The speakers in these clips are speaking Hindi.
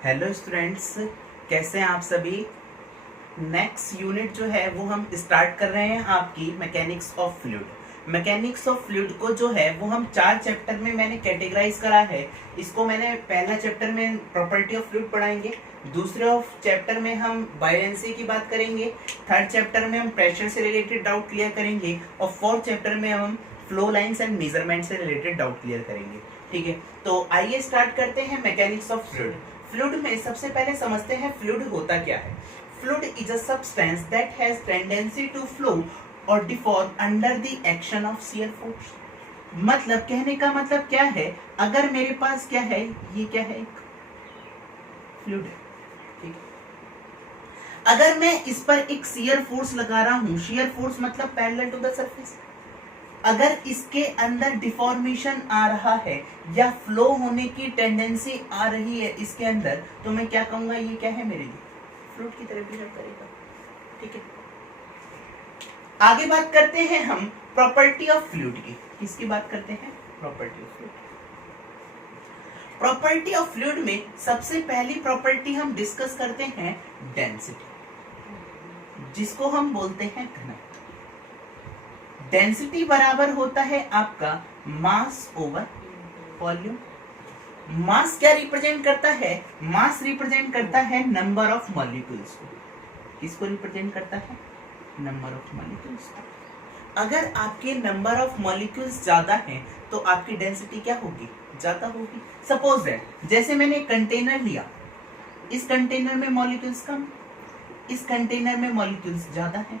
हेलो स्टूडेंट्स, कैसे हैं आप सभी। नेक्स्ट यूनिट जो है वो हम स्टार्ट कर रहे हैं आपकी mechanics of fluid. Mechanics of fluid को जो है वो हम 4 चैप्टर में मैंने कैटेगराइज करा है। इसको मैंने पहला चैप्टर में प्रॉपर्टी ऑफ फ्लूइड पढ़ाएंगे, दूसरे चैप्टर में हम बायोएंसी की बात करेंगे, थर्ड चैप्टर में हम प्रेशर से रिलेटेड डाउट क्लियर करेंगे और फोर्थ चैप्टर में हम फ्लो लाइंस एंड मेजरमेंट से रिलेटेड डाउट क्लियर करेंगे। ठीक है, तो आइए स्टार्ट करते हैं मैकेनिक्स ऑफ फ्लूइड। फ्लूइड में सबसे पहले समझते हैं फ्लूइड होता क्या है। Fluid is a substance that has tendency to flow और deform under the action of shear force. मतलब कहने का मतलब क्या है, अगर मेरे पास क्या है, ये क्या है, एक फ्लूइड है, ठीक है। अगर मैं इस पर एक शियर फोर्स लगा रहा हूं, शियर फोर्स मतलब पैरेलल टू द सरफेस, अगर इसके अंदर डिफॉर्मेशन आ रहा है या फ्लो होने की टेंडेंसी आ रही है इसके अंदर, तो मैं क्या कहूंगा, ये क्या है, मेरे लिए फ्लूइड की तरह बिहेव करेगा। ठीक है, आगे बात करते हैं हम प्रॉपर्टी ऑफ फ्लूइड की। किसकी बात करते हैं, property of fluid. Property of fluid में सबसे पहली प्रॉपर्टी हम डिस्कस करते हैं डेंसिटी, जिसको हम बोलते हैं घनत्व। डेंसिटी बराबर होता है आपका मास ओवर वॉल्यूम। मास क्या रिप्रेजेंट करता है, मास रिप्रेजेंट करता है नंबर ऑफ मॉलिक्यूल्स को। किसको रिप्रेजेंट करता है, नंबर ऑफ मॉलिक्यूल्स को। अगर आपके नंबर ऑफ मॉलिक्यूल्स ज्यादा हैं तो आपकी डेंसिटी क्या होगी, ज्यादा होगी। सपोज दैट जैसे मैंने एक कंटेनर लिया, इस कंटेनर में मॉलिक्यूल्स कम, इस कंटेनर में मॉलिक्यूल्स ज्यादा हैं,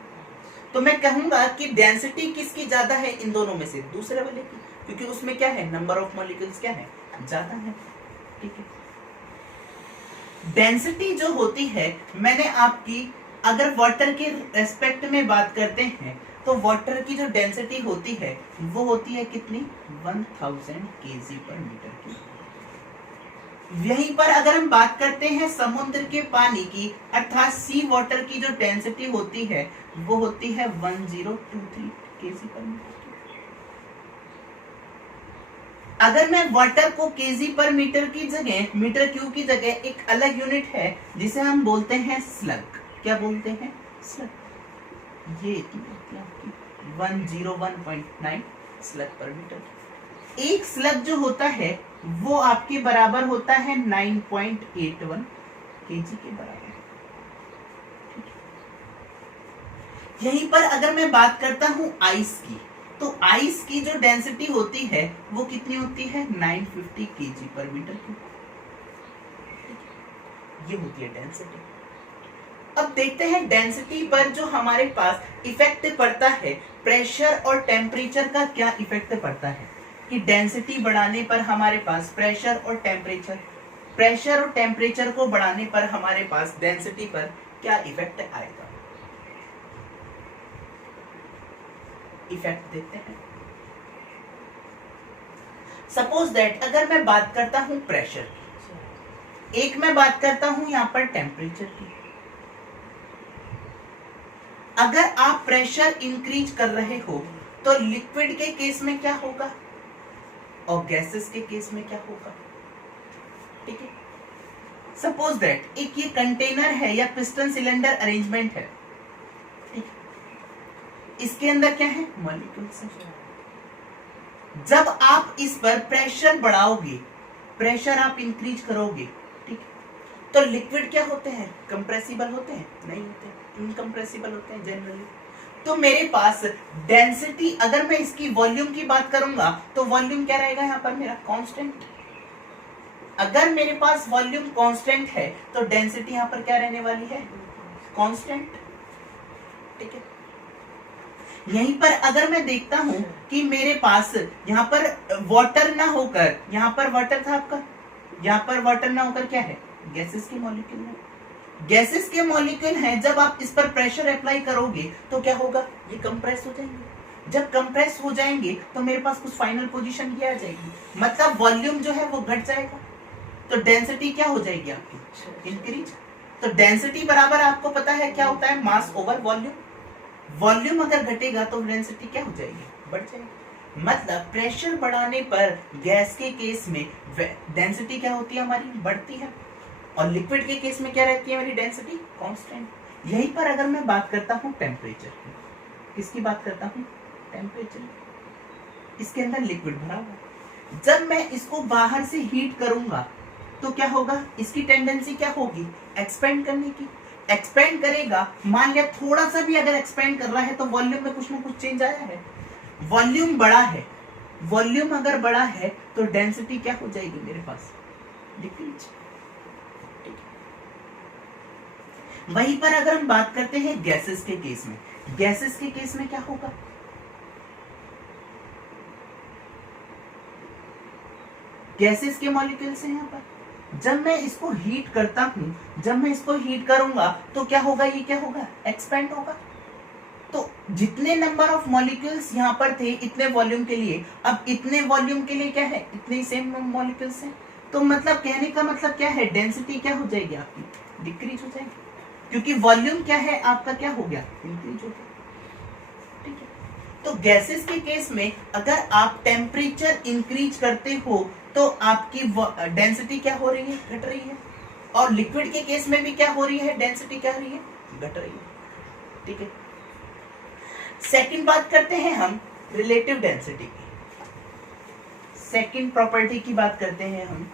तो मैं कहूंगा कि डेंसिटी किसकी ज्यादा है, इन दोनों में से दूसरे वाले की, क्योंकि उसमें क्या है, नंबर ऑफ मॉलिक्यूल्स क्या है, ज्यादा है। ठीक है, डेंसिटी जो होती है, मैंने आपकी अगर वाटर के रेस्पेक्ट में बात करते हैं तो वाटर की जो डेंसिटी होती है वो होती है कितनी, 1000 kg पर मीटर की। यहीं पर अगर हम बात करते हैं समुद्र के पानी की, अर्थात सी वाटर की जो डेंसिटी होती है वो होती है 1023 kg पर मीटर की। अगर मैं वाटर को केजी पर मीटर की जगह, मीटर क्यूब की जगह एक अलग यूनिट है जिसे हम बोलते हैं स्लग। क्या बोलते हैं, स्लग। ये 101.9 स्लग पर मीटर। एक स्लग जो होता है वो आपके बराबर होता है 9.81 केजी के बराबर। यहीं पर अगर मैं बात करता हूं आइस की, तो आइस की जो डेंसिटी होती है वो कितनी होती है, 950 केजी पर मीटर क्यूब। ये होती है डेंसिटी। अब देखते हैं डेंसिटी पर जो हमारे पास इफेक्ट पड़ता है, प्रेशर और टेम्परेचर का क्या इफेक्ट पड़ता है, कि डेंसिटी बढ़ाने पर हमारे पास प्रेशर और टेम्परेचर को बढ़ाने पर हमारे पास डेंसिटी पर क्या इफेक्ट आएगा। इफेक्ट देखते हैं। सपोज दैट अगर मैं बात करता हूं प्रेशर की, एक मैं बात करता हूं यहां पर टेम्परेचर की। अगर आप प्रेशर इंक्रीज कर रहे हो तो लिक्विड के केस में क्या होगा और गैसेस के केस में क्या होगा। ठीक है, सपोज दैट एक ये कंटेनर है या पिस्टन सिलेंडर अरेंजमेंट है, इसके अंदर क्या है, मॉलिक्यूल्स हैं। जब आप इस पर प्रेशर बढ़ाओगे, प्रेशर आप इंक्रीज करोगे, ठीक, तो लिक्विड क्या होते हैं, कंप्रेसिबल होते हैं, नहीं होते, इनकंप्रेसिबल होते हैं जनरली। तो मेरे पास डेंसिटी, अगर मैं इसकी वॉल्यूम की बात करूंगा तो वॉल्यूम क्या रहेगा यहां पर मेरा, कांस्टेंट। अगर मेरे पास वॉल्यूम कांस्टेंट है तो डेंसिटी यहां पर क्या रहने वाली है, कांस्टेंट। ठीक है, यहीं पर अगर मैं देखता हूं कि मेरे पास यहां पर वाटर ना होकर, यहां पर वाटर था आपका, यहां पर वाटर ना होकर क्या है, गैसेस के मॉलिक्यूल है। गैसेस के मॉलिक्यूल हैं, जब आप इस पर प्रेशर अप्लाई करोगे तो क्या होगा, ये कंप्रेस हो जाएंगे। जब कंप्रेस हो जाएंगे तो मेरे पास कुछ फाइनल पोजीशन ये आ जाएगी, मतलब वॉल्यूम जो है वो घट जाएगा, तो डेंसिटी क्या हो जाएगी आपकी, इंक्रीज। तो डेंसिटी बराबर आपको पता है क्या होता है, मास ओवर वॉल्यूम। वॉल्यूम अगर घटेगा तो डेंसिटी क्या हो जाएगी, बढ़ जाएगी। मतलब प्रेशर बढ़ाने पर गैस के केस में डेंसिटी क्या होती है हमारी, बढ़ती है। और लिक्विड के केस में क्या रहती है मेरी डेंसिटी? कांस्टेंट। यहीं पर अगर मैं बात करता हूं टेम्परेचर की, किसकी बात करता हूं? टेम्परेचर। इसके अंदर लिक्विड भरा हुआ, जब मैं इसको बाहर से हीट करूंगा तो क्या होगा? इसकी टेंडेंसी क्या होगी? एक्सपेंड करने की। एक्सपेंड करेगा, मान लिया थोड़ा सा भी अगर एक्सपेंड कर रहा है तो वॉल्यूम में कुछ ना कुछ चेंज आया है। वॉल्यूम बड़ा है, वॉल्यूम अगर बड़ा है तो डेंसिटी क्या हो जाएगी मेरे पास? डिक्रीज। वहीं पर अगर हम बात करते हैं गैसेस के केस में, गैसेस के केस में क्या होगा? गैसेस के मॉलिक्यूल्स हैं यहाँ पर। जब मैं इसको हीट करता हूं, जब मैं इसको हीट करूंगा तो क्या होगा? ये क्या होगा? एक्सपेंड होगा। तो जितने नंबर ऑफ मॉलिक्यूल्स यहाँ पर थे इतने वॉल्यूम के लिए, अब इतने वॉल्यूम के लिए क्या है? इतने ही सेम मॉलिक्यूल्स हैं। तो मतलब कहने का मतलब क्या है? डेंसिटी क्या हो जाएगी आपकी? डिक्रीज हो जाएगी, क्योंकि वॉल्यूम क्या है आपका? क्या हो गया? इंक्रीज हो गया। ठीक है। तो गैसेस के केस में अगर आप टेम्परेचर इंक्रीज करते हो तो आपकी डेंसिटी क्या हो रही है? घट रही है। और लिक्विड के केस में भी क्या हो रही है? डेंसिटी क्या हो रही है? घट रही है। ठीक है। सेकंड बात करते हैं हम रिलेटिव डेंसिटी की। सेकंड प्रॉपर्टी की बात करते हैं हम,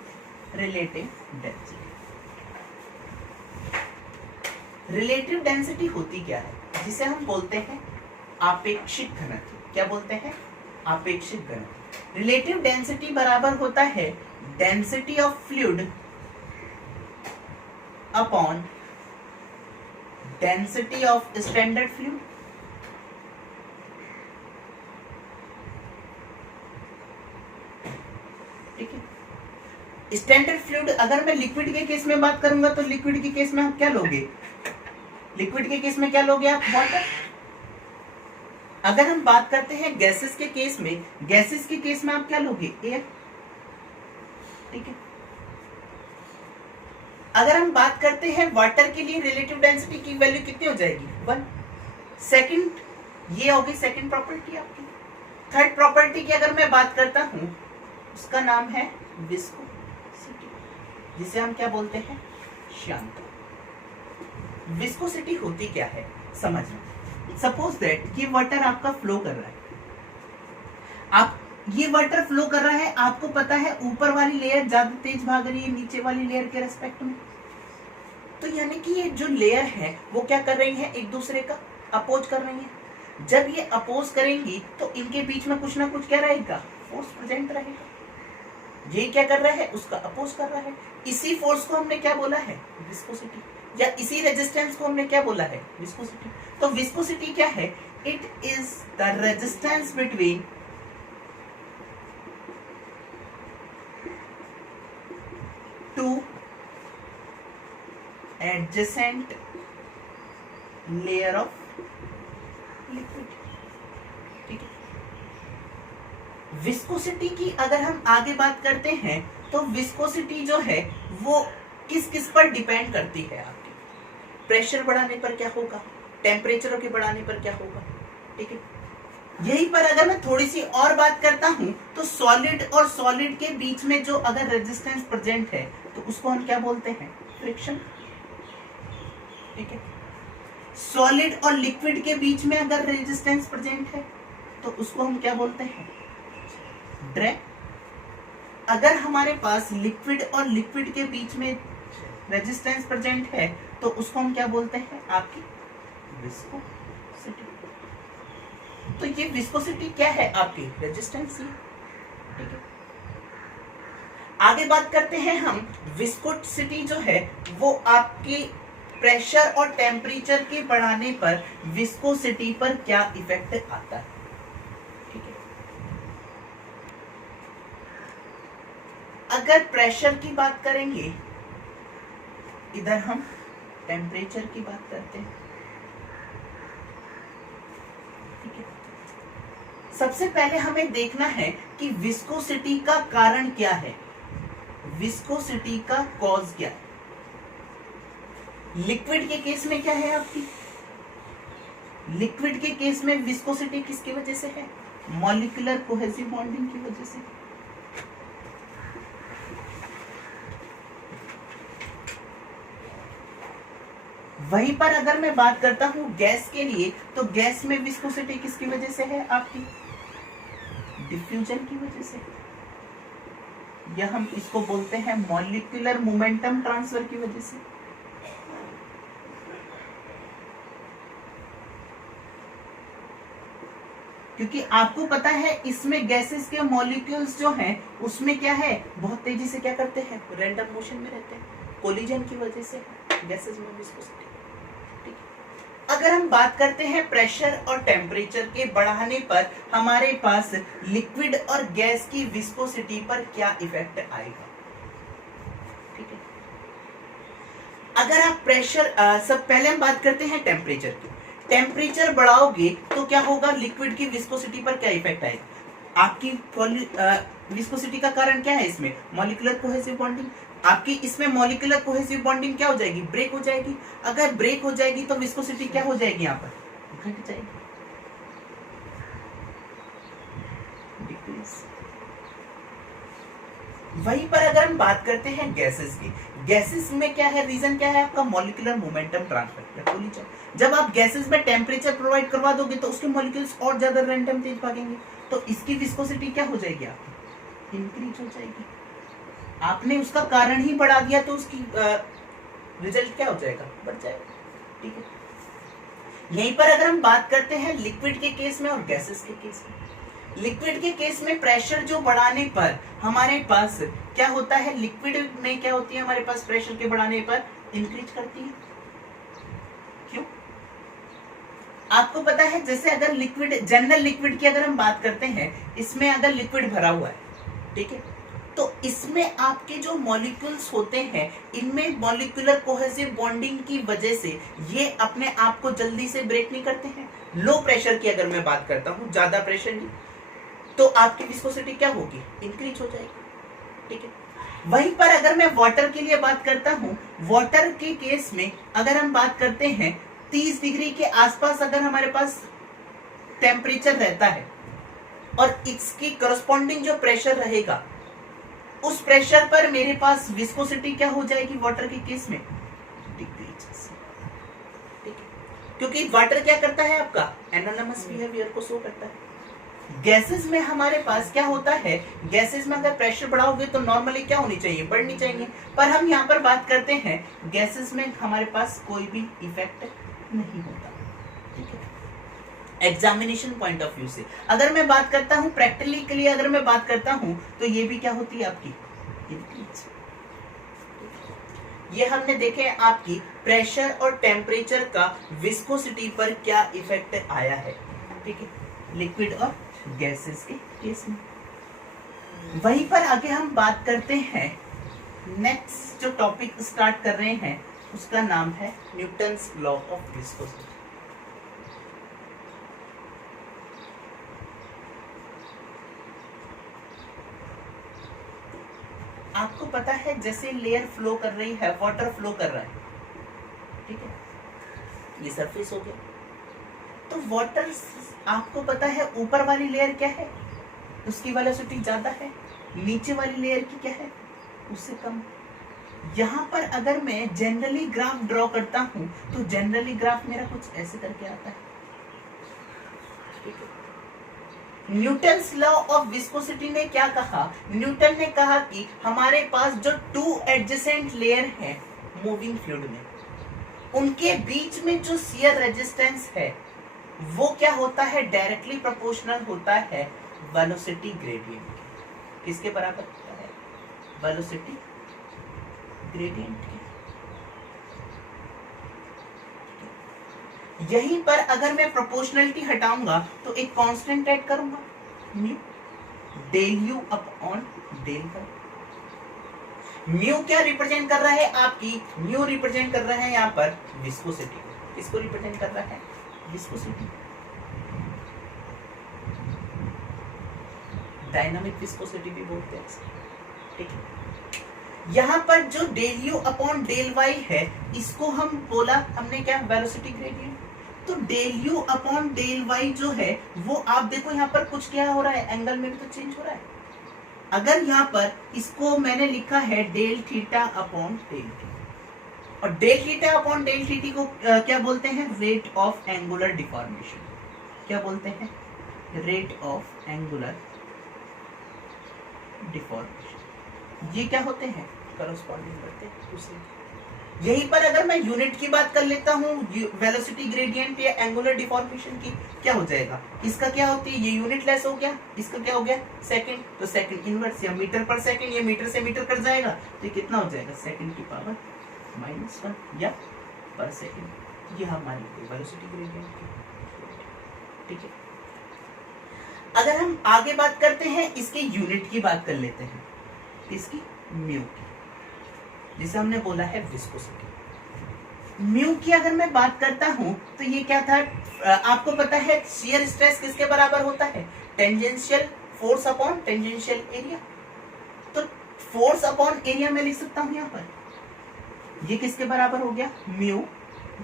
रिलेटिव डेंसिटी। रिलेटिव डेंसिटी होती क्या है? जिसे हम बोलते हैं आपेक्षिक घनत्व। क्या बोलते हैं? आपेक्षिक घनत्व। रिलेटिव डेंसिटी बराबर होता है density of fluid upon density of standard fluid. ठीक है। स्टैंडर्ड फ्लूइड अगर मैं लिक्विड के केस में बात करूंगा तो लिक्विड के केस में आप क्या लोगे? लिक्विड के केस में क्या लोगे आप? वाटर। अगर हम बात करते हैं गैसेस के केस में, गैसेस के केस में आप क्या लोगे? एयर। ठीक है। अगर हम बात करते हैं वाटर के लिए, रिलेटिव डेंसिटी की वैल्यू कितनी हो जाएगी? 1। सेकंड, ये होगी सेकंड प्रॉपर्टी आपकी। थर्ड प्रॉपर्टी की अगर मैं बात करता हूं, उसका नाम है विस्कोसिटी, जिसे हम क्या बोलते हैं? श्यानता। विस्कोसिटी होती क्या है समझना। सपोज दैट ये वाटर आपका फ्लो कर रहा है, आप ये वाटर फ्लो कर रहा है, आपको पता है ऊपर वाली लेयर ज्यादा तेज भाग रही है नीचे वाली लेयर के रेस्पेक्ट में। तो यानी कि ये जो लेयर है वो क्या कर रही है? एक दूसरे का अपोज कर रही है। जब ये अपोज करेंगी तो इनके बीच में कुछ ना कुछ क्या रहेगा? फोर्स प्रेजेंट रहेगा। ये क्या कर रहा है? उसका अपोज कर रहा है। इसी फोर्स को हमने क्या बोला है? विस्कोसिटी। या इसी रेजिस्टेंस को हमने क्या बोला है? विस्कोसिटी। तो विस्कोसिटी क्या है? It is the resistance between two adjacent layer of liquid. ठीक है। विस्कोसिटी की अगर हम आगे बात करते हैं तो विस्कोसिटी जो है वो किस किस पर डिपेंड करती है? आपकी प्रेशर बढ़ाने पर क्या होगा? टेम्परेचर के बढ़ाने पर क्या होगा? ठीक है। यहीं पर अगर मैं थोड़ी सी और बात करता हूं तो सॉलिड और सॉलिड के बीच में जो अगर रेजिस्टेंस प्रेजेंट है तो उसको हम क्या बोलते हैं? फ्रिक्शन। ठीक है। सॉलिड और लिक्विड के बीच में अगर रेजिस्टेंस प्रेजेंट है तो उसको हम क्या बोलते हैं? ड्रैग। अगर हमारे पास लिक्विड और लिक्विड के बीच में रेजिस्टेंस प्रेजेंट है तो उसको हम क्या बोलते हैं? आपकी विस्कोसिटी। तो ये विस्कोसिटी क्या है? आपकी रेजिस्टेंस। ठीक है। आगे बात करते हैं हम, विस्कोसिटी जो है वो आपकी प्रेशर और टेम्परेचर के बढ़ाने पर विस्कोसिटी पर क्या इफेक्ट आता है? ठीक है। अगर प्रेशर की बात करेंगे, इधर हम टेम्परेचर की बात करते हैं। ठीक है। सबसे पहले हमें देखना है कि विस्कोसिटी का कारण क्या है, विस्कोसिटी का कॉज क्या है। लिक्विड के केस में क्या है आपकी? लिक्विड के केस में विस्कोसिटी किसकी वजह से है? मॉलिक्यूलर कोहेसिव बॉन्डिंग की वजह से। वहीं पर अगर मैं बात करता हूं गैस के लिए, तो गैस में विस्कोसिटी किसकी वजह से है आपकी? डिफ्यूजन की वजह से। या हम इसको बोलते हैं मॉलिक्यूलर मोमेंटम ट्रांसफर की वजह से। क्योंकि आपको पता है इसमें गैसेस के मॉलिक्यूल्स जो हैं उसमें क्या है, बहुत तेजी से क्या करते हैं, रैंडम मोशन में रहते हैं, कोलिजन की वजह से गैसेस में विस्कोसिटी। ठीक है, अगर हम बात करते हैं प्रेशर और टेम्परेचर के बढ़ाने पर हमारे पास लिक्विड और गैस की विस्कोसिटी पर क्या इफेक्ट आएगा? ठीक है, अगर आप प्रेशर सब पहले हम बात करते हैं टेम्परेचर की। टेम्परेचर बढ़ाओगे तो क्या होगा, लिक्विड की विस्कोसिटी पर क्या इफेक्ट आएगा? आपकी विस्कोसिटी का कारण क्या है? इसमें मॉलिक्यूलर कोहेसिव बॉन्डिंग। आपकी इसमें मॉलिक्यूलर कोहेसिव बॉन्डिंग क्या हो जाएगी, ब्रेक हो जाएगी। अगर ब्रेक हो जाएगी तो विस्कोसिटी क्या हो जाएगी, यहाँ पर घट जाएगी, डिक्रीज। वहीं पर अगर हम बात करते हैं गैसेस की, गैसेस में क्या है, रीजन क्या है आपका, मॉलिक्यूलर मोमेंटम ट्रांसफर या कोलिजन। जब आप गैसेस में टेम्परेचर प्रोवाइड करवा दोगे तो उसके मॉलिक्यूल्स और ज्यादा रैंडम तेज भागेंगे, तो इसकी विस्कोसिटी क्या हो जाएगी आपकी, इंक्रीज हो जाएगी। आपने उसका कारण ही बढ़ा दिया तो उसकी रिजल्ट क्या हो जाएगा, बढ़ जाएगा। ठीक है, यहीं पर अगर हम बात करते हैं लिक्विड के केस में और गैसेस के केस में, लिक्विड के केस में प्रेशर जो बढ़ाने पर हमारे पास क्या होता है, लिक्विड में क्या होती है हमारे पास, प्रेशर के बढ़ाने पर इंक्रीज करती है। क्यों? आपको पता है जैसे अगर लिक्विड, जनरल लिक्विड की अगर हम बात करते हैं, इसमें अगर लिक्विड भरा हुआ है, ठीक है, तो इसमें आपके जो मॉलिक्यूल्स होते हैं इनमें मॉलिक्यूलर कोहेसिव बॉन्डिंग की वजह से ये अपने आप को जल्दी से ब्रेक नहीं करते हैं। लो प्रेशर की अगर मैं बात करता हूं, ज्यादा प्रेशर नहीं, तो आपकी विस्कोसिटी क्या होगी, इंक्रीज हो जाएगी। ठीक है, वहीं पर अगर मैं वाटर के लिए बात करता हूं, वाटर के केस में अगर हम बात करते हैं 30 डिग्री के आसपास अगर हमारे पास टेम्परेचर रहता है और इसकी करस्पॉन्डिंग जो प्रेशर रहेगा, उस प्रेशर पर मेरे पास विस्कोसिटी क्या हो जाएगी वाटर के केस में, डिक्रीज। क्योंकि वाटर क्या करता है आपका, एनोनिमस बिहेवियर को शो करता है। गैसेस में हमारे पास क्या होता है, गैसेस में अगर प्रेशर बढ़ाओगे तो नॉर्मली क्या होनी चाहिए, बढ़नी चाहिए, पर हम यहाँ पर बात करते हैं गैसेस में हमारे पास कोई भी इफेक्ट नहीं होता। ठीक है, एग्जामिनेशन पॉइंट ऑफ व्यू से अगर मैं बात करता हूँ, प्रैक्टिकली के लिए अगर मैं बात करता हूँ, तो ये भी क्या होती है आपकी इंक्रीज। ये हमने देखे आपकी प्रेशर और टेम्परेचर का विस्कोसिटी पर क्या इफेक्ट आया है। ठीक है, लिक्विड और गैसेस के केस में। वहीं पर आगे हम बात करते हैं, नेक्स्ट जो टॉपिक स्टार्ट कर रहे हैं उसका नाम है न्यूटन्स लॉ ऑफ विस्कोसिटी। आपको पता है जैसे लेयर फ्लो कर रही है, वाटर फ्लो कर रहा है, ठीक है, ये सरफेस हो गया, तो वाटर आपको पता है ऊपर वाली लेयर क्या है, उसकी वेलोसिटी ज्यादा है, नीचे वाली लेयर की क्या है, उससे कम। यहां पर अगर मैं जनरली ग्राफ ड्रॉ करता हूं तो जनरली ग्राफ मेरा कुछ ऐसे करके आता है। न्यूटन्स लॉ ऑफ विस्कोसिटी ने क्या कहा, न्यूटन ने कहा कि हमारे पास जो 2 एडजेसेंट लेयर है मूविंग फ्लूइड में, उनके बीच में जो शियर रेजिस्टेंस है वो क्या होता है, डायरेक्टली प्रोपोर्शनल होता है वेलोसिटी ग्रेडियंट के। किसके बराबर होता है, वेलोसिटी ग्रेडियंट के। यहीं पर अगर मैं प्रोपोर्शनलिटी हटाऊंगा तो एक कांस्टेंट ऐड करूंगा, mu, del u upon del y. Mu क्या रिप्रेजेंट कर रहा है आपकी, म्यू रिप्रेजेंट कर रहा है यहाँ पर विस्कोसिटी को। किसको रिप्रेजेंट कर रहा है, विस्कोसिटी, डायनामिक विस्कोसिटी भी बोलते हैं। ठीक है, यहां पर जो del u upon del y है, इसको हम बोला हमने क्या, वेलोसिटी ग्रेडियंट। तो del u upon del y जो है वो आप देखो यहाँ पर कुछ क्या हो रहा है, एंगल में भी तो चेंज हो रहा है। अगर यहाँ पर इसको मैंने लिखा है del theta upon del T, और del theta upon del theta को क्या बोलते हैं? Rate of angular deformation. क्या बोलते हैं? Rate of angular deformation. ये क्या होते हैं? करस्पॉन्डिंग करते हैं दूसरे। यहीं पर अगर मैं यूनिट की बात कर लेता हूँ, वेलोसिटी ग्रेडियंट या एंगुलर डिफॉर्मेशन की, क्या हो जाएगा? इसका क्या होती है? ये यूनिट लेस हो गया, इसका क्या हो गया? सेकंड। तो सेकंड इनवर्स या मीटर पर सेकंड, ये मीटर से मीटर कर जाएगा, तो कितना हो जाएगा? सेकंड की पावर -1 या पर सेकंड। ये हमारी वेलोसिटी ग्रेडियंट की, ठीक है। अगर हम आगे बात करते हैं, इसके यूनिट की बात कर लेते हैं, इसकी म्यू की, जिसे हमने बोला है विस्कोसिटी। म्यू की अगर मैं बात करता हूं तो ये क्या था? आपको पता है शियर स्ट्रेस किसके बराबर होता है? Tangential force upon tangential area. तो फोर्स अपॉन एरिया में लिख सकता हूं यहां पर, ये किसके बराबर हो गया? म्यू।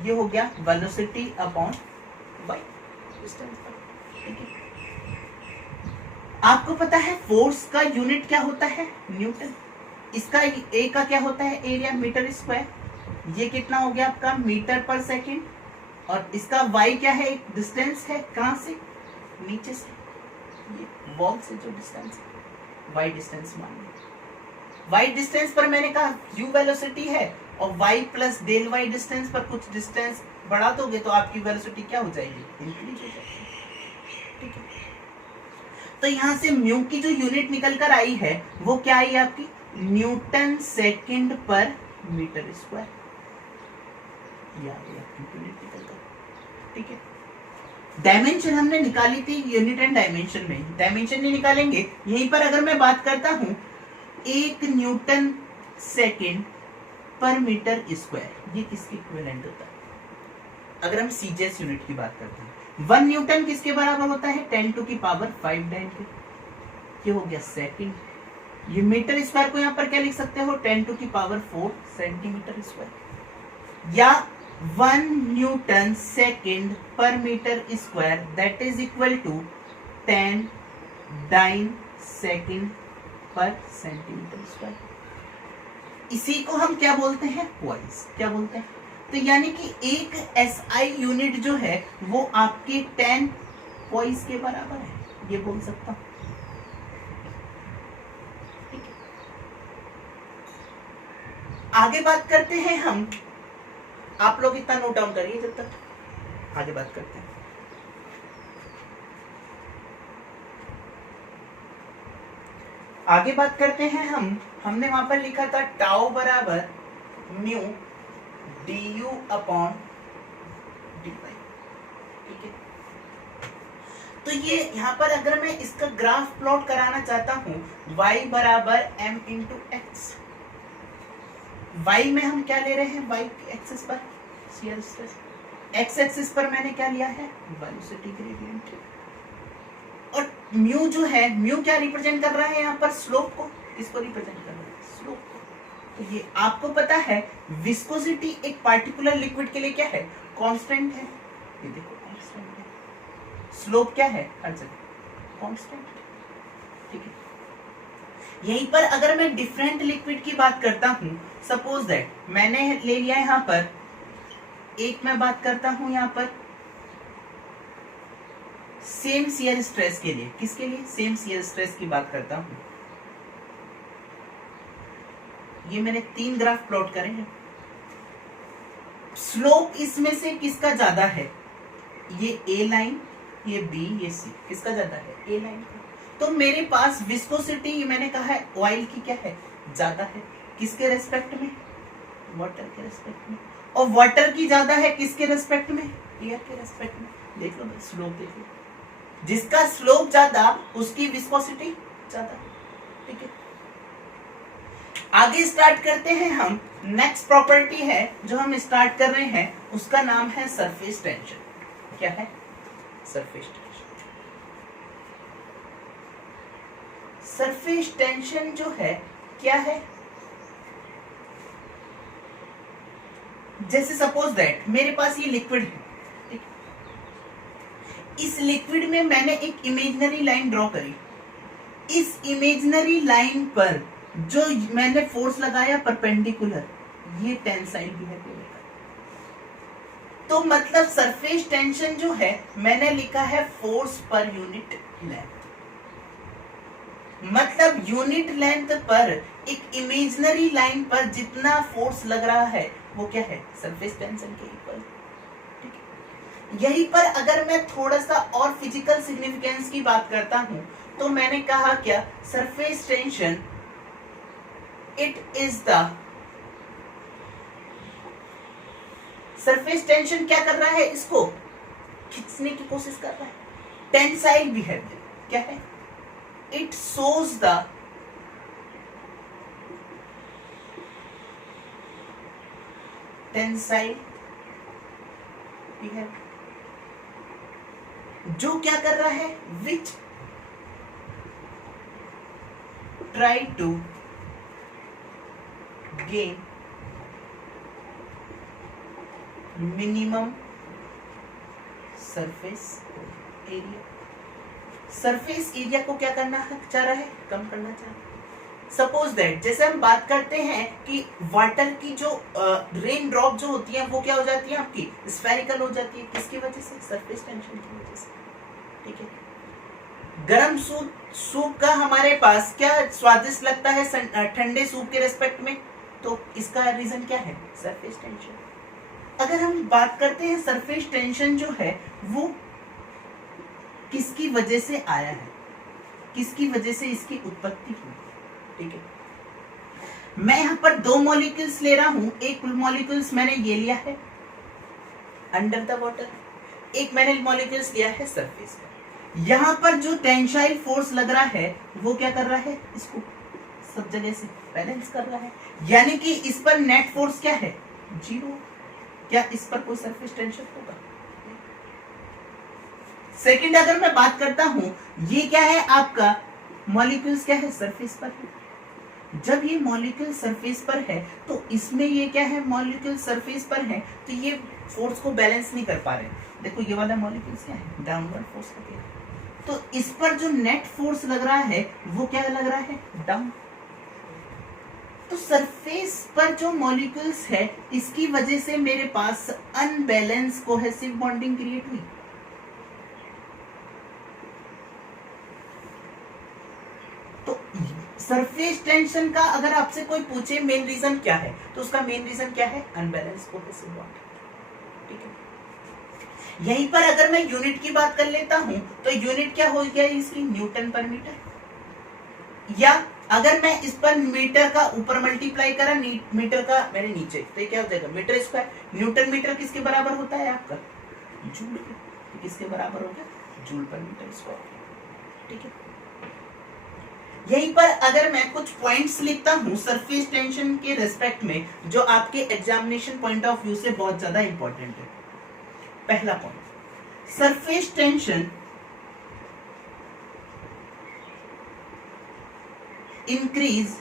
ये हो गया वेलोसिटी अपॉन वाई, डिस्टेंस पर, ठीक है। आपको पता है फोर्स का यूनिट क्या होता है? न्यूटन। इसका ए का क्या होता है? Area, metre square. ये कितना हो गया आपका? मीटर पर सेकंड। और इसका वाई क्या है? एक डिस्टेंस है, कहां से? नीचे से, ये वॉल से जो डिस्टेंस है, वाई डिस्टेंस मान लो। वाई डिस्टेंस पर मैंने कहा यू वेलोसिटी है, और y plus del y distance पर कुछ डिस्टेंस बढ़ा दोगे तो आपकी वेलोसिटी क्या हो जाएगी? इंक्रीज हो जाएगी, ठीक है। तो यहां से म्यू की जो यूनिट निकल कर आई है वो क्या आई आपकी? Newton second per metre square. ठीक है। डायमेंशन हमने निकाली थी यूनिट एंड डायमेंशन में, डायमेंशन नहीं निकालेंगे। यहीं पर अगर मैं बात करता हूं 1 newton second per metre square, ये किसके इक्विवेलेंट होता है? अगर हम सीजीएस यूनिट की बात करते हैं, 1 न्यूटन किसके बराबर होता है? 10 टू की पावर 5 डायन। ये हो गया सेकंड। ये मीटर स्क्वायर को यहाँ पर क्या लिख सकते हो? 10 टू की पावर 4 सेंटीमीटर स्क्वायर, या 1 newton second per metre square that is equal to 10 dyne second per centimetre square. इसी को हम क्या बोलते हैं? पॉइस। क्या बोलते हैं? तो यानी कि एक एसआई यूनिट जो है वो आपके 10 पॉइस के बराबर है, ये बोल सकता हूं। आगे बात करते हैं हम, आप लोग इतना नोट डाउन करिए जब तक आगे बात करते हैं। आगे बात करते हैं हमने वहां पर लिखा था टाउ बराबर mu d u upon d y, ठीक है। तो ये यहां पर अगर मैं इसका ग्राफ प्लॉट कराना चाहता हूं, y बराबर m इंटू एक्स। y में हम क्या ले रहे हैं? y एक्सिस पर शियर स्ट्रेस, x एक्सिस पर मैंने क्या लिया है? Velocity gradient. और म्यू जो है, म्यू क्या रिप्रेजेंट कर रहा है यहाँ पर? स्लोप को। इसको रिप्रेजेंट कर रहा है, स्लोप को। तो ये आपको पता है विस्कोसिटी एक पार्टिकुलर लिक्विड के लिए क्या है? कांस्टेंट है। ये देखो कांस्टेंट है। स्लोप क्या है? हर जगह कांस्टेंट, ठीक है। यहीं पर अगर मैं डिफरेंट लिक्विड की बात करता हूं, सपोज दैट मैंने ले लिया यहां पर एक, मैं बात करता हूं यहां पर सेम शियर स्ट्रेस के लिए। किसके लिए? सेम शियर स्ट्रेस की बात करता हूं। ये मैंने 3 ग्राफ प्लॉट करे हैं। स्लोप इसमें से किसका ज्यादा है? ये ए लाइन, ये बी, ये सी। किसका ज्यादा है? ए लाइन का। तो मेरे पास विस्कोसिटी मैंने कहा है ऑयल की क्या है? ज्यादा है। किसके रेस्पेक्ट में? वाटर के रेस्पेक्ट में। और वाटर की ज्यादा है किसके रेस्पेक्ट में? एयर के रेस्पेक्ट में। देख लो स्लोप, देख लो, जिसका स्लोप ज्यादा उसकी विस्कोसिटी ज्यादा, ठीक है। आगे स्टार्ट करते हैं हम। नेक्स्ट प्रॉपर्टी है जो हम स्टार्ट कर रहे हैं, उसका नाम है सरफेस टेंशन। क्या है? Surface tension. सरफेस टेंशन जो है क्या है? जैसे सपोज दैट मेरे पास ये लिक्विड है, ठीक? इस लिक्विड में मैंने एक इमेजिनरी लाइन ड्रॉ करी। इस इमेजिनरी लाइन पर जो मैंने फोर्स लगाया परपेंडिकुलर, ये टेंसाइल बिहेवियर है। तो मतलब सरफेस टेंशन जो है मैंने लिखा है फोर्स पर यूनिट लेंथ, मतलब यूनिट लेंथ पर एक इमेजिनरी लाइन पर जितना फोर्स लग रहा है वो क्या है, सरफेस टेंशन के इक्वल। ठीक है, यहीं पर अगर मैं थोड़ा सा और फिजिकल सिग्निफिकेंस की बात करता हूं तो मैंने कहा क्या, surface tension it is the, surface tension क्या कर रहा है, इसको खींचने की कोशिश कर रहा है। टेंसाइल बिहेवियर क्या है, it shows the tensile behaviour, जो क्या कर रहा है, which try to gain minimum surface area. Surface area को क्या करना चाह रहा है, कम करना चाह रहा है। सपोज दैट जैसे हम बात करते हैं कि वाटर की जो रेन ड्रॉप जो होती है वो क्या हो जाती है, आपकी स्फेरिकल हो जाती है, किसकी वजह से, सरफेस टेंशन की वजह से। ठीक है, गरम सूप का हमारे पास क्या स्वादिष्ट लगता है ठंडे सूप के रेस्पेक्ट में, तो इसका रीजन क्या है, सरफेस टेंशन। अगर हम बात करते हैं सरफेस टेंशन जो है वो किसकी वजह से आया है, किसकी वजह से इसकी उत्पत्ति हुई। ठीक है, मैं यहां पर दो मॉलिक्यूल्स ले रहा हूं, एक मॉलिक्यूल्स मैंने ये लिया है अंडर द वाटर, एक मैंने मॉलिक्यूल्स लिया है सरफेस पर। यहां पर जो टेंसाइल फोर्स लग रहा है वो क्या कर रहा है, इसको सब जगह से बैलेंस कर रहा है, यानी कि इस पर नेट फोर्स क्या है, जीरो। क्या इस पर कोई सरफेस टेंशन होगा। सेकंड अगर मैं बात करता हूं, ये क्या है आपका मॉलिक्यूल्स क्या है, सरफेस पर है। जब ये मॉलिक्यूल सरफेस पर है तो इसमें ये क्या है, मॉलिक्यूल सरफेस पर है तो ये फोर्स को बैलेंस नहीं कर पा रहे। देखो ये वाला मॉलिक्यूल्स क्या है, डाउनवर्ड फोर्स लग रहा है, तो इस पर जो नेट फोर्स लग रहा है वो क्या लग रहा है, डाउन। तो सरफेस पर जो मॉलिक्यूल्स है इसकी वजह से मेरे पास अनबैलेंस कोहेसिव बॉन्डिंग क्रिएट हुई। तो सरफेस टेंशन का अगर आपसे कोई पूछे मेन रीजन क्या है, तो उसका मेन रीजन क्या है, अनबैलेंस कोहेसिव बॉन्डिंग। ठीक है, यहीं पर अगर मैं यूनिट की बात कर लेता हूं तो यूनिट क्या हो गया इसकी, न्यूटन पर मीटर। या अगर मैं इस पर मीटर का ऊपर मल्टीप्लाई करा, मीटर का मैंने नीचे, तो ये क्या हो जाएगा, मीटर स्क्वायर। न्यूटन मीटर किसके बराबर होता है आपका, जूल के। किसके बराबर हो गया, जूल पर मीटर स्क्वायर। ठीक है, यहीं पर अगर मैं कुछ पॉइंट्स लिखता हूं सरफेस टेंशन के रेस्पेक्ट में जो आपके एग्जामिनेशन पॉइंट ऑफ व्यू से बहुत ज्यादा इंपॉर्टेंट है। पहला point, surface tension increase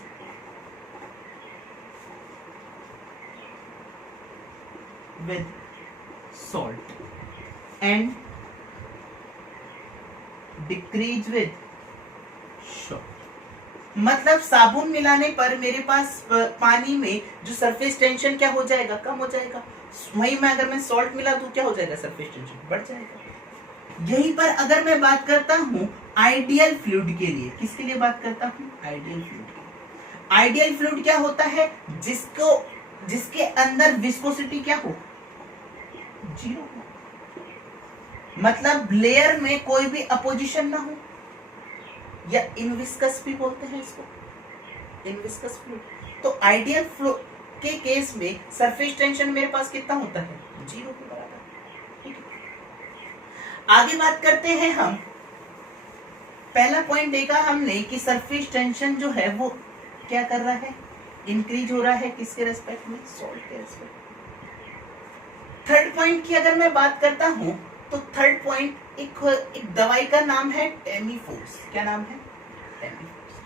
with salt and decrease with salt। मतलब साबुन मिलाने पर मेरे पास पानी में जो सरफेस टेंशन क्या हो जाएगा, कम हो जाएगा। वहीं में अगर मैं सॉल्ट मिला दूं क्या हो जाएगा, सरफेस टेंशन बढ़ जाएगा। यहीं पर अगर मैं बात करता हूं आइडियल फ्लूइड के लिए, किसके लिए बात करता हूं, आइडियल फ्लूइड के लिए। आइडियल फ्लूइड क्या होता है, जिसके अंदर विस्कोसिटी क्या हो, जीरो हो, मतलब लेयर में कोई भी अपोजिशन ना हो, या इनविस्कस भी बोलते हैं इसको, इनविस्कस फ्लूइड। तो आइडियल फ्लो के केस में सरफेस टेंशन मेरे पास कितना होता है, जीरो के बराबर। ठीक है, आगे बात करते हैं हम। पहला पॉइंट देखा हमने कि सरफेस टेंशन जो है वो क्या कर रहा है, इंक्रीज हो रहा है, किसके रेस्पेक्ट में, सॉल्ट के रेस्पेक्ट। थर्ड पॉइंट की अगर मैं बात करता हूं तो थर्ड पॉइंट एक दवाई का नाम है टेमीफोर्स। क्या नाम है, टेमीफोर्स।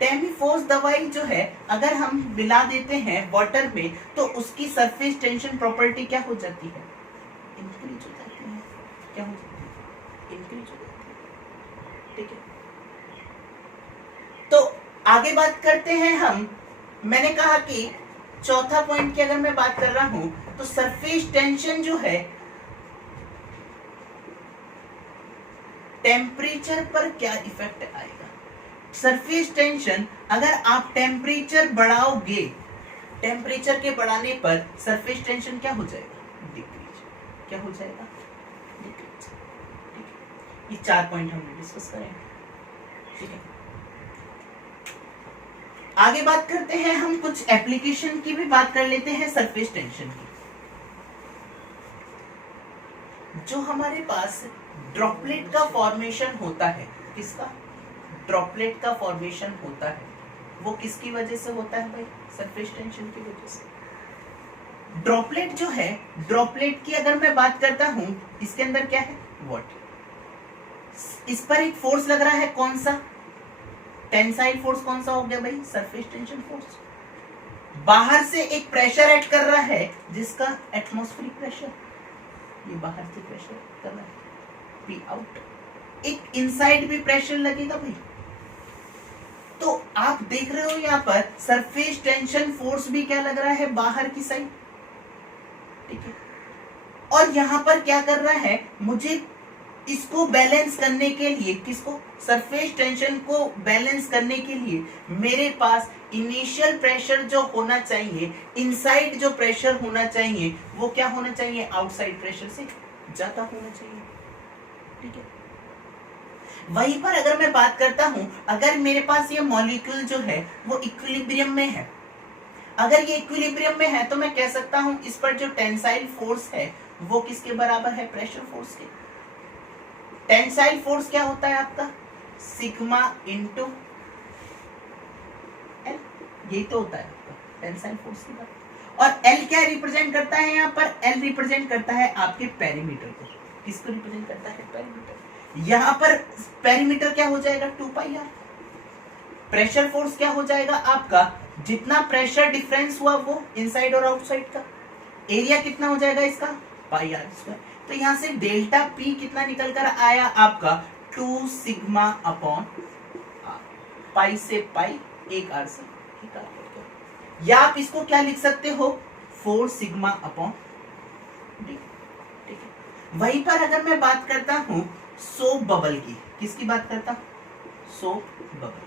टेमीफोर्स दवाई जो है अगर हम मिला देते हैं वाटर में तो उसकी सरफेस टेंशन प्रॉपर्टी क्या हो जाती है, इंक्रीज हो जाती है। क्या हो जाती है, इंक्रीज हो जाती है। ठीक है, तो आगे बात करते हैं हम। मैंने कहा कि चौथा पॉइंट की अगर मैं बात कर रहा हूं तो सरफेस टेंशन जो है टेम्परेचर पर क्या इफेक्ट आएगा। सरफेस टेंशन, अगर आप टेम्परेचर बढ़ाओगे, टेम्परेचर के बढ़ाने पर सरफेस टेंशन क्या हो जाएगा, डिक्रीज। क्या हो जाएगा, डिक्रीज। ठीक है, ये 4 पॉइंट हमने डिस्कस करें। ठीक है, आगे बात करते हैं हम, कुछ एप्लीकेशन की भी बात कर लेते हैं सरफेस टेंशन की। जो हमारे पास ड्रॉपलेट का फॉर्मेशन होता है, किसका, ड्रॉपलेट का फॉर्मेशन होता है, वो किसकी वजह से होता है भाई, सरफेस टेंशन की वजह से। ड्रॉपलेट जो है, ड्रॉपलेट की अगर मैं बात करता हूं, इसके अंदर क्या है, वाटर। इस पर एक फोर्स लग रहा है, कौन सा, टेंसाइल फोर्स। कौन सा हो गया भाई, सरफेस टेंशन फोर्स। बाहर से एक प्रेशर ऐड कर रहा है, जिसका एटमॉस्फेरिक प्रेशर, ये बाहर से प्रेशर कर रहा है, पी आउट। एक इनसाइड भी प्रेशर लगेगा भाई। तो आप देख रहे हो यहां पर सरफेस टेंशन फोर्स भी क्या लग रहा है, बाहर की साइड। ठीक है, और यहां पर क्या कर रहा है, मुझे इसको बैलेंस करने के लिए, किसको, सरफेस टेंशन को बैलेंस करने के लिए मेरे पास इनिशियल प्रेशर जो होना चाहिए, इनसाइड जो प्रेशर होना चाहिए, वो क्या होना चाहिए, आउटसाइड प्रेशर से ज्यादा होना चाहिए। ठीक है, वहीं पर अगर मैं बात करता हूं, अगर मेरे पास ये मॉलिक्यूल जो है वो इक्विलिब्रियम में है, अगर ये इक्विलिब्रियम में है तो मैं कह सकता हूं इस पर जो टेंसाइल फोर्स है वो किसके बराबर है, प्रेशर फोर्स के। टेंसाइल फोर्स क्या होता है आपका, सिग्मा इंटू एल, यही तो होता है आपका टेंसाइल फोर्स की बात। और एल क्या रिप्रेजेंट करता है, यहाँ पर एल रिप्रेजेंट करता है आपके पेरीमीटर को। किसको रिप्रेजेंट करता है, पेरीमीटर। यहां पर पेरीमीटर क्या हो जाएगा, 2 पाई आर। प्रेशर फोर्स क्या हो जाएगा आपका, जितना प्रेशर डिफरेंस हुआ वो इनसाइड और आउटसाइड का, एरिया कितना हो जाएगा इसका, पाई आर स्क्वायर। तो यहां से डेल्टा पी कितना निकल कर आया आपका, 2 सिग्मा अपॉन आर, पाई से पाई, एक आर से एक आर। या आप इसको क्या लिख सकते हो, 4 सिग्मा अपॉन डी। ठीक है, वहीं पर अगर मैं बात करता हूं सोप बबल की, किसकी बात करता हूं, सोप बबल।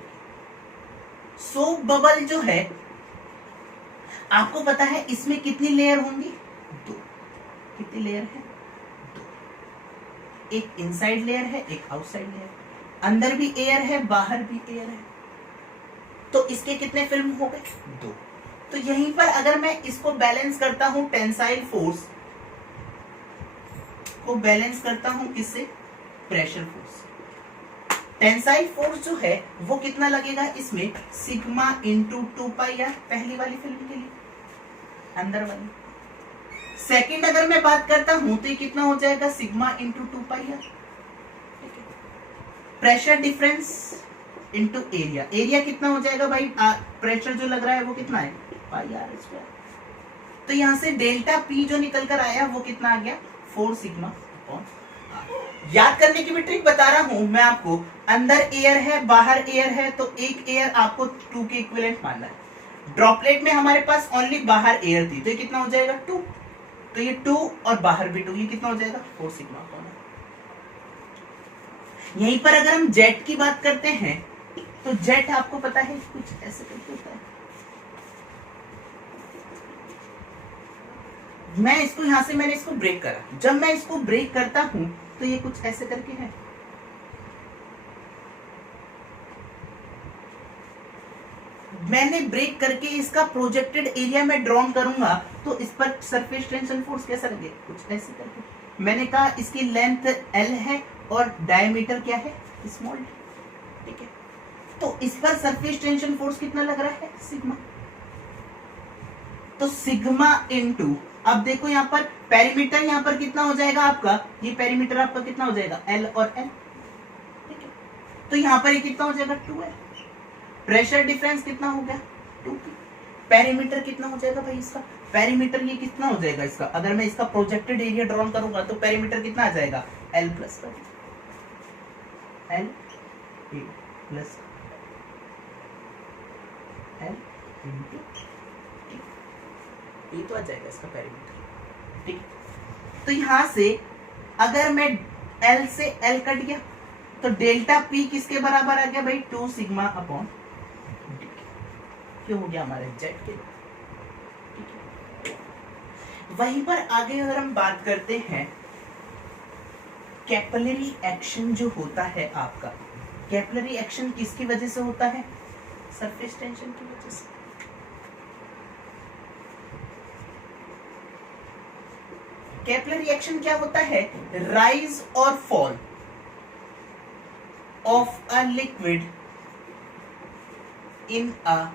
सोप बबल जो है आपको पता है इसमें कितनी लेयर होंगी, 2। कितनी लेयर है, 2। एक इनसाइड लेयर है, एक आउटसाइड लेयर। अंदर भी एयर है, बाहर भी एयर है। तो इसके कितने फिल्म हो गए, 2। तो यहीं पर अगर मैं इसको बैलेंस करता हूं, टेंसाइल फोर्स को बैलेंस करता हूं किससे, प्रेशर फोर्स। टेंसाइल फोर्स जो है वो कितना लगेगा इसमें, सिग्मा इंटू 2 पाई आर, पहली वाली फिल्म के लिए, अंदर वाली। सेकंड अगर मैं बात करता हूं तो ये कितना हो जाएगा, sigma into 2 pi r. Pressure difference into area, area कितना हो जाएगा भाई, प्रेशर जो लग रहा है वो कितना है, पाई आर स्क्वायर। तो यहां से डेल्टा पी जो निकल कर आया वो कितना आ गया, 4 सिग्मा अपॉन। याद करने की भी ट्रिक बता रहा हूं मैं आपको, अंदर एयर है, बाहर एयर है, तो एक एयर आपको 2 के इक्विवेलेंट मानना है। ड्रॉपलेट में हमारे पास ओनली बाहर एयर थी, तो ये कितना हो जाएगा, 2। तो ये 2 और बाहर भी 2, ये कितना हो जाएगा, 4 सिग्मा अपॉन। यहीं पर अगर हम जेट की बात करते हैं तो जेट आपको पता है कुछ ऐसे करके होता है। मैं इसको यहां से मैंने इसको ब्रेक करा, जब मैं इसको ब्रेक करता हूं तो ये कुछ ऐसे करके है। मैंने ब्रेक करके इसका प्रोजेक्टेड एरिया में ड्रॉन करूंगा तो इस पर सरफेस टेंशन फोर्स कैसा लगेगा, कुछ ऐसे करके। मैंने कहा इसकी लेंथ एल है और डायमीटर क्या है, स्मॉल। ठीक है, तो इस पर सरफेस टेंशन फोर्स कितना लग रहा है, सिग्मा। तो सिग्मा इनटू, अब देखो यहाँ पर पेरीमीटर यहाँ पर कितना हो जाएगा आपका, ये पेरीमीटर आपका कितना हो जाएगा, एल और एल। ठीक है, तो यहाँ पर ये कितना हो जाएगा, 2L। प्रेशर डिफरेंस कितना हो गया, 2P। पेरीमीटर कितना हो जाएगा भाई इसका, पेरीमीटर ये कितना हो जाएगा इसका, अगर मैं इसका प्रोजेक्टेड एरिया ड्रॉन करूंगा तो पेरीमीटर कितना आ जाएगा, L plus L plus L into. ये तो आ जाएगा इसका पेरीमीटर, ठीक है। तो यहां से अगर मैं L से L कट गया तो डेल्टा P किसके बराबर आ गया भाई, 2 सिग्मा अपॉन D, क्यों हो गया हमारे जेड के, ठीक है। वहीं पर आगे अगर हम बात करते हैं कैपिलरी एक्शन जो होता है आपका, कैपिलरी एक्शन किसकी वजह से होता है, सरफेस टेंशन की वजह से। कैपिलरी एक्शन क्या होता है, राइज और fall of a liquid in a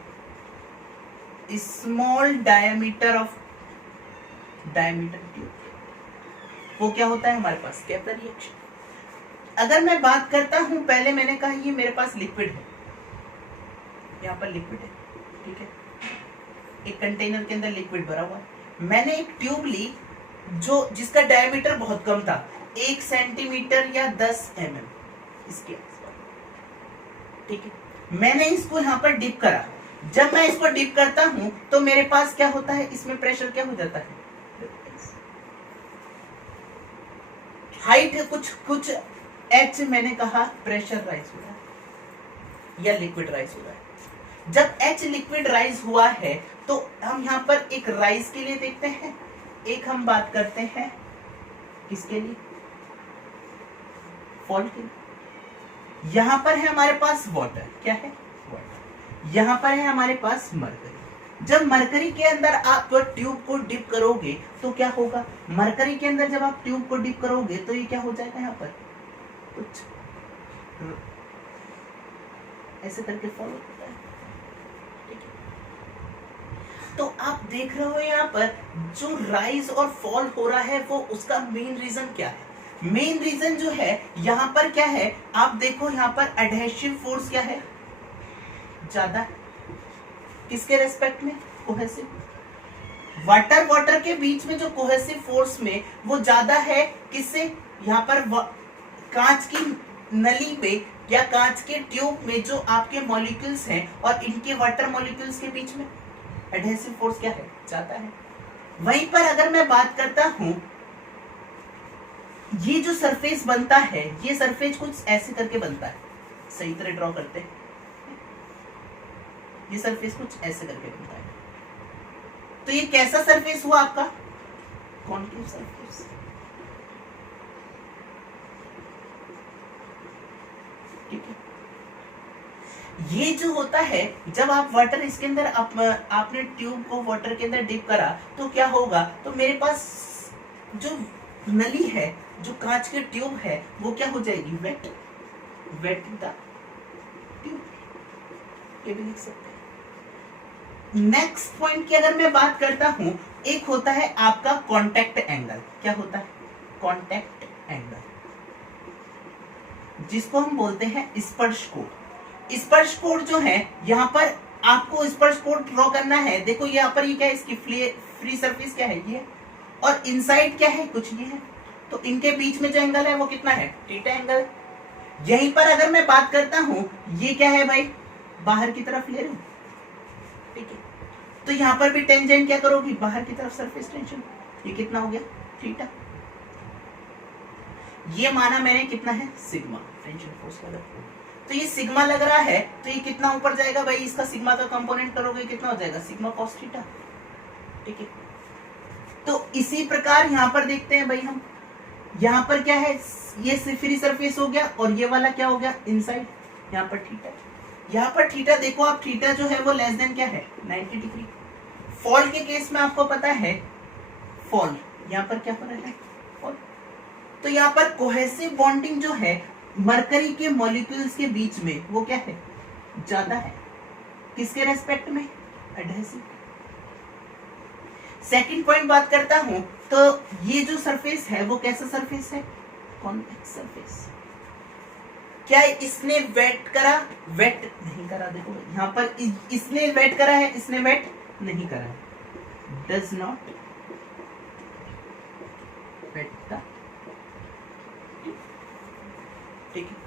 small diameter tube, वो क्या होता है हमारे पास, कैपिलरी एक्शन। अगर मैं बात करता हूं, पहले मैंने कहा ये मेरे पास लिक्विड है, यहां पर लिक्विड है, ठीक है, एक कंटेनर के अंदर लिक्विड भरा हुआ है। मैंने एक ट्यूब ली जो जिसका डायमीटर बहुत कम था, 1 सेंटीमीटर या 10 mm इसके आसपास, ठीक है। मैंने इसको यहां पर डिप करा, जब मैं इसको डिप करता हूं तो मेरे पास क्या होता है, इसमें प्रेशर क्या हो जाता है, हाइट कुछ h मैंने कहा प्रेशर राइज हो रहा है या लिक्विड राइज हो रहा है। जब h लिक्विड राइज हुआ है तो हम यहां पर एक राइज के लिए देखते हैं, एक हम बात करते हैं किसके लिए, फॉल के लिए। यहां पर है हमारे पास वाटर, क्या है, वाटर। यहां पर है हमारे पास मरकरी। जब मरकरी के अंदर आप ट्यूब को डिप करोगे तो क्या होगा, मरकरी के अंदर जब आप ट्यूब को डिप करोगे तो ये क्या हो जाएगा, यहाँ पर कुछ ऐसे करके फॉल होता है, ठीक है। तो आप देख रहे हो यहाँ पर जो राइज और फॉल हो रहा है वो उसका मेन रीजन क्या है, मेन रीजन जो है यहाँ पर क्या है, आप देखो यहाँ पर एडहेसिव फोर्स क्या है, ज्यादा है, किसके रेस्पेक्ट में, कोहेसिव। वाटर के बीच में जो कोहेसिव फोर्स में वो ज्यादा है, किससे, यहाँ पर कांच की नली पे या कांच के ट्यूब में जो आपके मॉलिक्यूल्स हैं और इनके वाटर मॉलिक्यूल्स के बीच में एडहेसिव फोर्स क्या है, ज्यादा है। वहीं पर अगर मैं बात करता हूं, ये जो सरफेस बनता है, ये सरफेस कुछ ऐसे करके बनता है, सही तरह ड्रॉ करते हैं, ये सरफेस कुछ ऐसे करके बनता है। तो ये कैसा सरफेस हुआ आपका, कॉन्केव सरफेस, ठीक है। ये जो होता है, जब आप वाटर इसके अंदर आपने ट्यूब को वाटर के अंदर डिप करा तो क्या होगा, तो मेरे पास जो नली है, जो कांच के ट्यूब है, वो क्या हो जाएगी, वेट द ट्यूब, ये भी लिख सकते हैं। नेक्स्ट पॉइंट की अगर मैं बात करता हूं, एक होता है आपका कांटेक्ट एंगल, क्या होता है, कांटेक्ट एंगल, जिसको हम बोलते हैं स्पर्श कोण। स्पर्श कोण जो है, यहां पर आपको स्पर्श कोण ड्रॉ करना है। देखो यहाँ पर ये क्या है, इसकी फ्री सरफेस क्या है, ये, और इनसाइड क्या है, कुछ ये है। तो इनके बीच में जो एंगल है वो कितना है, थीटा एंगल। यहीं पर अगर मैं बात करता हूं, ये क्या है भाई, बाहर की तरफ ले रहा हूं, ठीक है। तो यहां पर भी टेंजेंट क्या करोगी, बाहर की तरफ सरफेस टेंशन, ये कितना हो गया, थीटा। ये माना मैंने कितना है, सिग्मा टेंशन फोर्स का। तो ये सिग्मा लग रहा है, तो ये कितना ऊपर जाएगा भाई, इसका सिग्मा का कंपोनेंट करोगे कितना हो जाएगा, सिग्मा कॉस थीटा, ठीक है। तो इसी प्रकार यहां पर देखते हैं भाई हम, यहां पर क्या है, ये फ्री सरफेस हो गया और ये वाला क्या हो गया, इनसाइड, यहाँ पर थीटा। यहाँ पर थीटा देखो आप, थीटा जो है वो लेस देन क्या है, 90 डिग्री। फॉल के केस में आपको पता है, फॉल यहाँ पर क्या हो रहा है, फॉल। तो यहाँ पर कोहेसिव बॉन्डिंग जो है मरकरी के मॉलिक्यूल्स के बीच में, वो क्या है, ज्यादा है, किसके रेस्पेक्ट में, एडहेसिव। सेकंड पॉइंट बात करता हूं, तो ये जो सरफेस है वो कैसा सरफेस है, कॉन्वेक्स सरफेस। क्या इसने वेट करा, वेट नहीं करा। देखो यहां पर इसने वेट करा है, इसने वेट नहीं करा है, डज नॉट वेट द, ठीक है।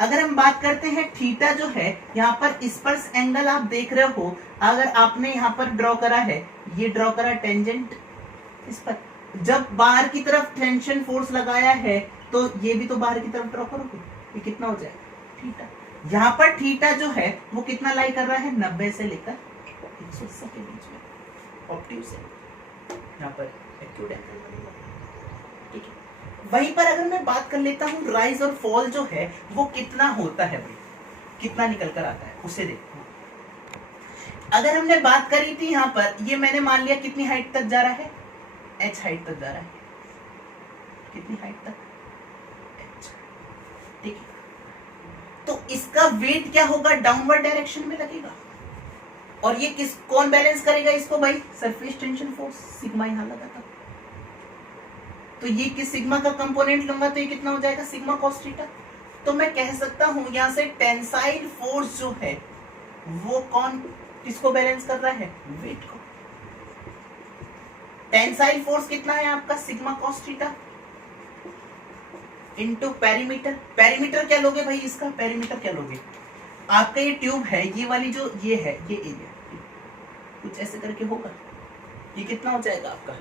अगर हम बात करते हैं थीटा जो है, यहाँ पर स्पर्श एंगल आप देख रहे हो, अगर आपने यहाँ पर ड्रॉ करा है, ये ड्रॉ करा टेंजेंट इस पर, जब बाहर की तरफ टेंशन फोर्स लगाया है तो ये भी तो बाहर की तरफ ड्रॉ करोगे, ये कितना हो जाएगा थीटा। यहाँ पर थीटा जो है वो कितना लाई कर रहा है 90 से लेकर 180 के बीच में, ऑब्ट्यूज है, यहाँ पर एक्यूट एंगल बनेगा, ठीक है। वहीं पर अगर मैं बात कर लेता हूँ राइज और फॉल जो है वो कितना होता है भाई, कितना निकल कर आता है उसे देखो। अगर हमने बात करी थी यहाँ पर, ये मैंने मान लिया कितनी हाइट तक जा रहा है, h हाइट तक जा रहा है, कितनी हाइट तक, h, ठीक है। तो इसका वेट क्या होगा, डाउनवर्ड डायरेक्शन में लगेगा, और ये कौन बैलेंस करेगा इसको भाई, सरफेस टेंशन फोर्स, सिग्मा यहां लगा था, तो ये किस सिग्मा का कंपोनेंट लूंगा तो ये कितना हो जाएगा, सिग्मा कॉस थीटा। तो मैं कह सकता हूं यहां से टेंसाइल फोर्स जो है वो कौन किसको बैलेंस कर रहा है, वेट को। टेंसाइल फोर्स कितना है आपका, sigma cos theta into perimeter. Perimeter क्या लोगे भाई, इसका पेरीमीटर क्या लोगे, आपका ये ट्यूब है, ये वाली जो ये है ये एरिया कुछ ऐसे करके होगा, ये कितना हो जाएगा आपका,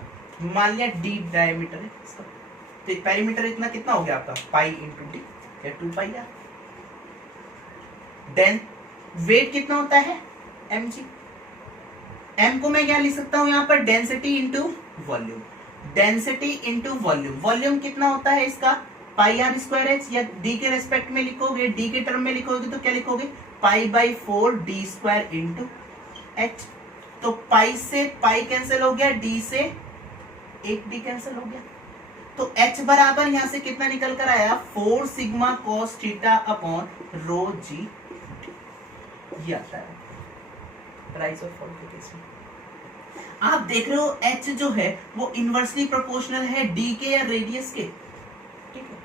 मान लिया डी डायमीटर है इसका, तो पेरीमीटर इतना कितना हो गया आपका पाई इंटू डी या 2 पाई आर। देन वेट कितना होता है mg, m को मैं क्या लिख सकता हूं यहाँ पर, density into volume, density into volume, volume कितना होता है इसका पाई आर स्क्वायर एच, या डी के रेस्पेक्ट में लिखोगे, डी के टर्म में लिखोगे तो क्या लिखोगे pi by 4 D square into H. तो पाई से पाई कैंसिल हो गया, डी से एक डी कैंसिल हो गया, तो h बराबर यहां से कितना निकल कर आया 4 sigma cos theta upon rho g, ये आता है राइज और फॉल के केस में। आप देख रहे हो h जो है वो इनवर्सली प्रोपोर्शनल है d के या रेडियस के, ठीक है।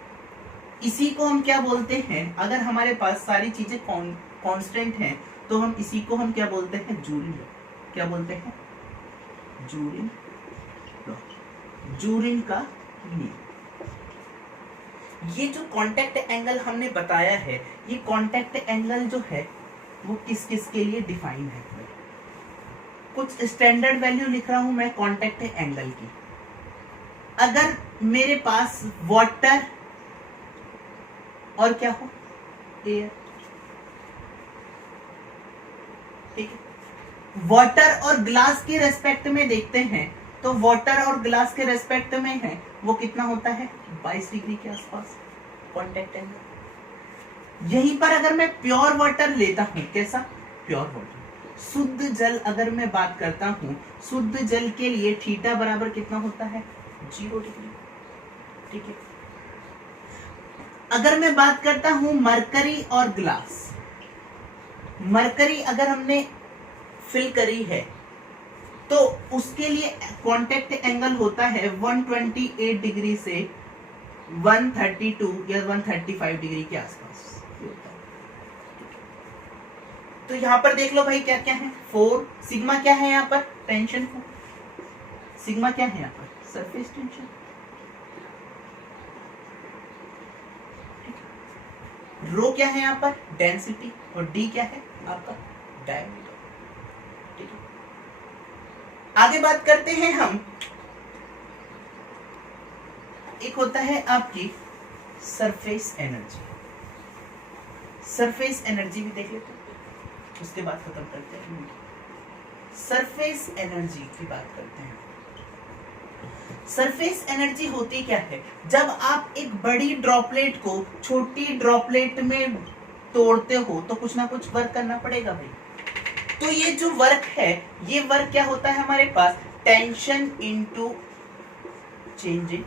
इसी को हम क्या बोलते हैं, अगर हमारे पास सारी चीजें कांस्टेंट हैं तो हम इसी को हम क्या बोलते हैं, जूरिन लॉ, क्या बोलते हैं, जूरिन लॉ, जूरिन का नियम। ये जो कांटेक्ट एंगल हमने बताया है, ये कांटेक्ट एंगल जो है वो किस किस के लिए डिफाइन है, कुछ स्टैंडर्ड वैल्यू लिख रहा हूं मैं कांटेक्ट एंगल की। अगर मेरे पास वाटर और क्या हो, एयर, ठीक है। वाटर और ग्लास के रेस्पेक्ट में देखते हैं तो वाटर और ग्लास के रेस्पेक्ट में है वो कितना होता है 22 डिग्री के आसपास कांटेक्ट एंगल। यहीं पर अगर मैं प्योर वाटर लेता हूं, कैसा प्योर वाटर, शुद्ध जल अगर मैं बात करता हूं, शुद्ध जल के लिए थीटा बराबर कितना होता है 0 डिग्री, ठीक है। अगर मैं बात करता हूं मरकरी और ग्लास, मरकरी अगर हमने फिल करी है तो उसके लिए कांटेक्ट एंगल होता है 128 डिग्री से 132 या 135 डिग्री के आसपास। तो यहां पर देख लो भाई क्या क्या है, 4 सिग्मा क्या है यहाँ पर, टेंशन को, सिग्मा क्या है यहाँ पर, सरफेस टेंशन, रो क्या है यहाँ पर, डेंसिटी, और डी क्या है आपका डायमीटर, ठीक है। आगे बात करते हैं हम, एक होता है आपकी सरफेस एनर्जी, सरफेस एनर्जी भी देख लेते हैं, उसके बाद खत्म करते हैं। सरफेस एनर्जी की बात करते हैं। सरफेस एनर्जी होती क्या है, जब आप एक बड़ी ड्रॉपलेट को छोटी ड्रॉपलेट में तोड़ते हो तो कुछ ना कुछ वर्क करना पड़ेगा भाई। तो ये जो वर्क है, ये वर्क क्या होता है हमारे पास, tension into change in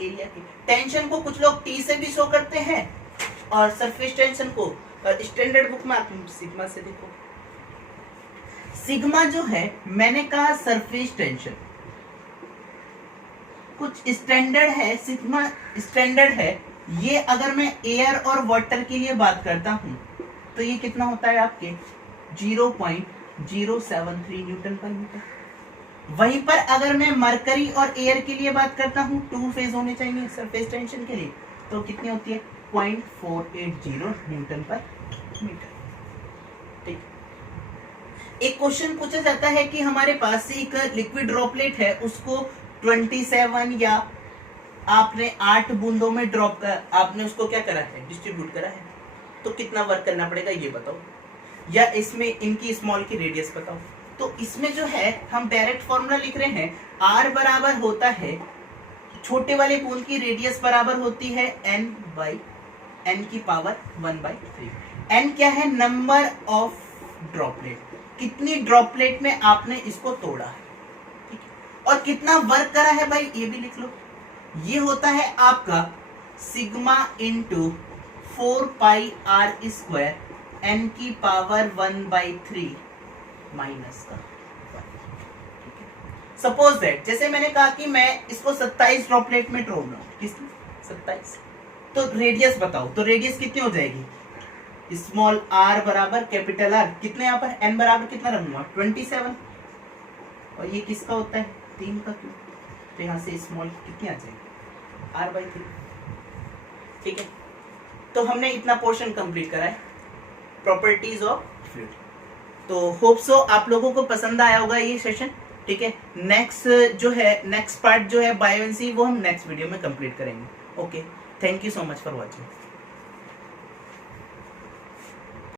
area की। टेंशन को कुछ लोग टी से भी शो करते हैं और सरफेस टेंशन को स्टैंडर्ड बुक में आप सिग्मा से देखो। सिग्मा जो है, मैंने कहा सरफेस टेंशन कुछ स्टैंडर्ड है, सिग्मा स्टैंडर्ड है। ये अगर मैं एयर और वाटर के लिए बात करता हूं तो ये कितना होता है आपके 0.073 न्यूटन पर मीटर। वहीं पर अगर मैं मरकरी और एयर के लिए बात करता हूं, 2 फेज होने चाहिए सरफेस टेंशन के लिए, तो कितनी होती है 0.480 न्यूटन पर मीटर, ठीक। एक क्वेश्चन पूछा जाता है कि हमारे पास एक लिक्विड ड्रॉपलेट है, उसको 27 या आपने 8 बूंदों में ड्रॉप कर, आपने उसको क्या करा है, डिस्ट्रीब्यूट करा है, तो कितना वर्क करना पड़ेगा ये बताओ, या इसमें इनकी स्मॉल की रेडियस बताओ। तो इसमें जो है हम डायरेक्ट फॉर्मूला लिख रहे हैं, R बराबर होता है, छोटे वाले बूंद की रेडियस बराबर होती है n की पावर 1/3। n क्या है, नंबर ऑफ ड्रॉपलेट, कितनी ड्रॉपलेट में आपने इसको तोड़ा है, ठीक है, और कितना वर्क करा है भाई ये भी लिख लो। ये होता है आपका सिग्मा इंटू 4πr² n की पावर 1/3 माइनस का। सपोज दैट, जैसे मैंने कहा कि मैं इसको 27 ड्रॉपलेट में तोड़ रहा हूं, किसकी 27, तो रेडियस बताओ, तो रेडियस कितनी हो जाएगी, स्मॉल r बराबर कैपिटल R, कितने यहाँ पर n बराबर कितना रखूंगा 27, और ये किसका होता है 3 का क्यूब, तो यहाँ से स्मॉल कितनी आ जाएगी r/3, ठीक है। तो हमने इतना पोर्शन कंप्लीट करा है प्रॉपर्टीज ऑफ फ्लूइड। तो होप सो आप लोगों को पसंद आया होगा ये सेशन, ठीक है। नेक्स्ट पार्ट जो है बायोएनसी, वो हम नेक्स्ट वीडियो में कंप्लीट करेंगे। Okay, thank you so much for watching.